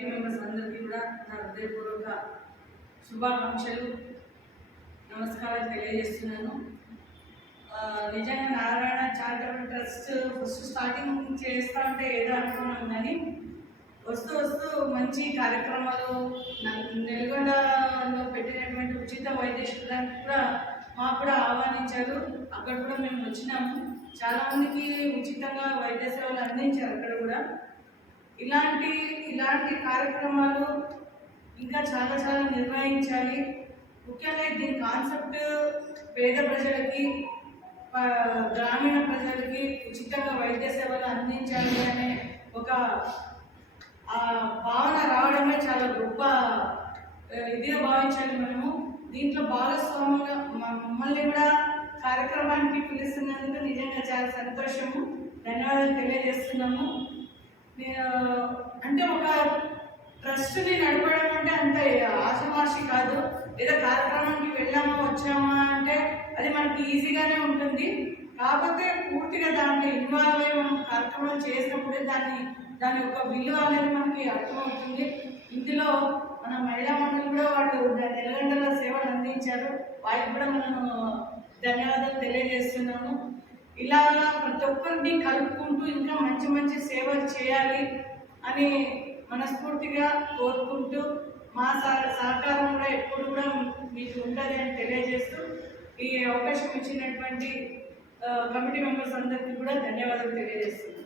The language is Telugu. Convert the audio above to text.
మెంబర్స్ అందరికీ కూడా నా హృదయపూర్వక శుభాకాంక్షలు నమస్కారాలు తెలియజేస్తున్నాను. నిజంగా Narayana charitable trust first starting చేస్తూ ఉంటే ఏదో అనుకున్నాం, కానీ వస్తూ వస్తూ మంచి కార్యక్రమాలు నెలగొండలో పెట్టినటువంటి ఉచిత వైద్య శిబిరానికి కూడా మాకు కూడా ఆహ్వానించారు. అక్కడ కూడా మేము వచ్చినాము. చాలామందికి ఉచితంగా వైద్య సేవలు అందించారు అక్కడ కూడా. ఇలాంటి కార్యక్రమాలు ఇంకా చాలా చాలా నిర్వహించాలి. ముఖ్యంగా దీని కాన్సెప్ట్ పేద ప్రజలకి, గ్రామీణ ప్రజలకి ఉచితంగా వైద్య సేవలు అందించాలి అనే ఒక భావన రావడమే చాలా గొప్ప ఇదిగా భావించాలి. మనము దీంట్లో భాగస్వామ్యంగా మమ్మల్ని కూడా కార్యక్రమానికి పిలుస్తున్నందుకు నిజంగా చాలా సంతోషము, ధన్యవాదాలు తెలియజేస్తున్నాము. అంటే ఒక ట్రస్ట్ని నడపడం అంటే అంత ఆషామాషి కాదు. ఏదో కార్యక్రమానికి వెళ్ళామా వచ్చామా అంటే అది మనకి ఈజీగానే ఉంటుంది. కాకపోతే పూర్తిగా దాంట్లో ఇన్వాల్వ్ అయ్యి మనం కార్యక్రమం చేసినప్పుడే దాని యొక్క విలువ అనేది మనకి అర్థమవుతుంది. ఇందులో మన మహిళా మండలి కూడా వాళ్ళు నెలగంటల సేవలు అందించారు. వాళ్ళకి కూడా మనం ధన్యవాదాలు తెలియజేస్తున్నాము. ఇలాగా ప్రతి ఒక్కరిని కలుపుకుంటూ ఇంకా మంచి మంచి సేవలు చేయాలి అని మనస్ఫూర్తిగా కోరుకుంటూ మా సహకారం కూడా ఎప్పుడు కూడా మీకు ఉంటుంది అని తెలియజేస్తూ ఈ అవకాశం ఇచ్చినటువంటి కమిటీ మెంబర్స్ అందరికీ కూడా ధన్యవాదాలు తెలియజేస్తున్నాను.